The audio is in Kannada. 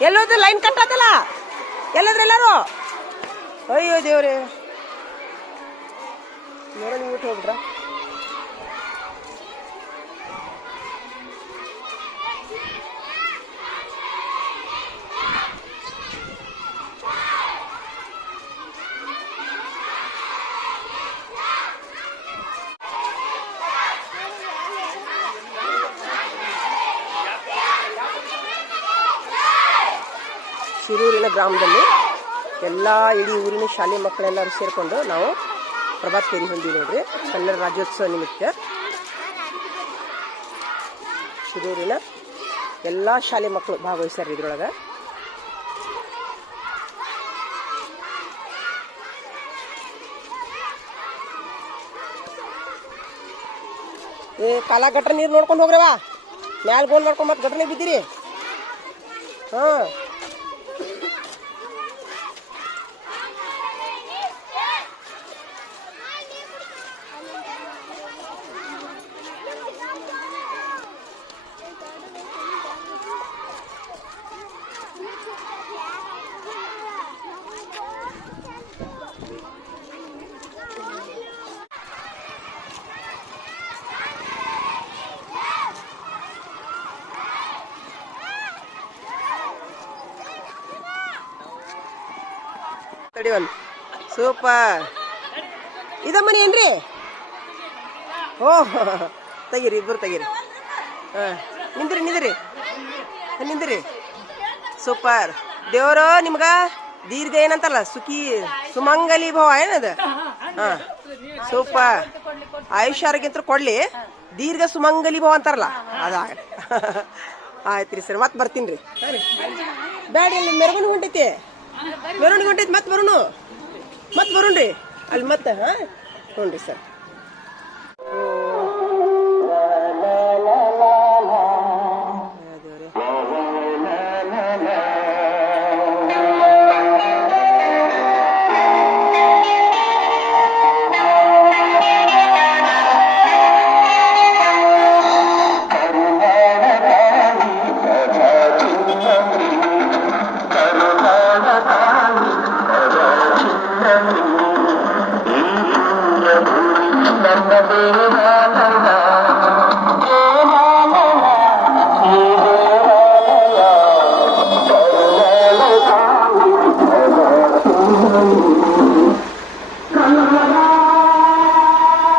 ಎಲ್ಲೋದ್ರೆ ಲೈನ್ ಕಟ್ ಆತಲ್ಲ ಎಲ್ಲೋದ್ರೆ ಎಲ್ಲಾರು ಅಯ್ಯೋ ದೇವ್ರೆ ನೋಡ ನೀವು ಊಟ ಹೋಗ್ಬಿಟ್ರ ಶಿರೂರಿನ ಗ್ರಾಮದಲ್ಲಿ ಎಲ್ಲ ಇಡೀ ಊರಿನ ಶಾಲೆ ಮಕ್ಕಳೆಲ್ಲರೂ ಸೇರಿಕೊಂಡು ನಾವು ಪ್ರಭಾತ್ ಫೇರಿ ಹೊಂದಿವಿ ನೋಡ್ರಿ ಕನ್ನಡ ರಾಜ್ಯೋತ್ಸವ ನಿಮಿತ್ತ ಶಿರೂರಿನ ಎಲ್ಲ ಶಾಲೆ ಮಕ್ಕಳು ಭಾಗವಹಿಸ್ಯಾರ ಇದ್ರೊಳಗೆ ಕಾಲ ಗಟ್ರ ನೀರು ನೋಡ್ಕೊಂಡು ಹೋಗ್ರವಾ ಮ್ಯಾಲ ಗೋಲ್ ಮಾಡ್ಕೊಂಡು ಮತ್ತೆ ಗಟ್ರನೇ ಬಿದ್ದೀರಿ ಹಾಂ ಸೂಪರ್ ಇದಮ್ಮನಿ ಏನ್ರಿ ಓಹ್ ತೆಗೀರಿ ಇಬ್ಬರು ತೆಗೀರಿ ಹಾಂ ನಿಂದ್ರಿ ನಿಂದ್ರಿ ನಿಂದ್ರಿ ಸೂಪರ್ ದೇವರು ನಿಮ್ಗ ದೀರ್ಘ ಏನಂತಲ್ಲ ಸುಖಿ ಸುಮಂಗಲಿ ಭವ ಏನದ ಹಾಂ ಸೂಪರ್ ಆಯುಷ್ಯ ಆರೋಗ್ಯ ಕೊಡ್ಲಿ ದೀರ್ಘ ಸುಮಂಗಲಿ ಭವ ಅಂತಾರಲ್ಲ ಅದ ಆಯ್ತು ರೀ ಸರ್ ಮತ್ತೆ ಬರ್ತೀನಿ ರೀ ಬ್ಯಾಡ ಇಲ್ಲಿ ಮೆರವಣಿಗೆ ಹೊಂಟೈತಿ ಮೆರವಣಿಗೆ ಹೊಂಟೈತಿ ಮತ್ತೆ ಬರೋಣ್ರಿ ಅಲ್ಲಿ ಮತ್ತೆ ಹಾಂ ಹ್ಞೂ ರೀ ಸರ್ Namaste.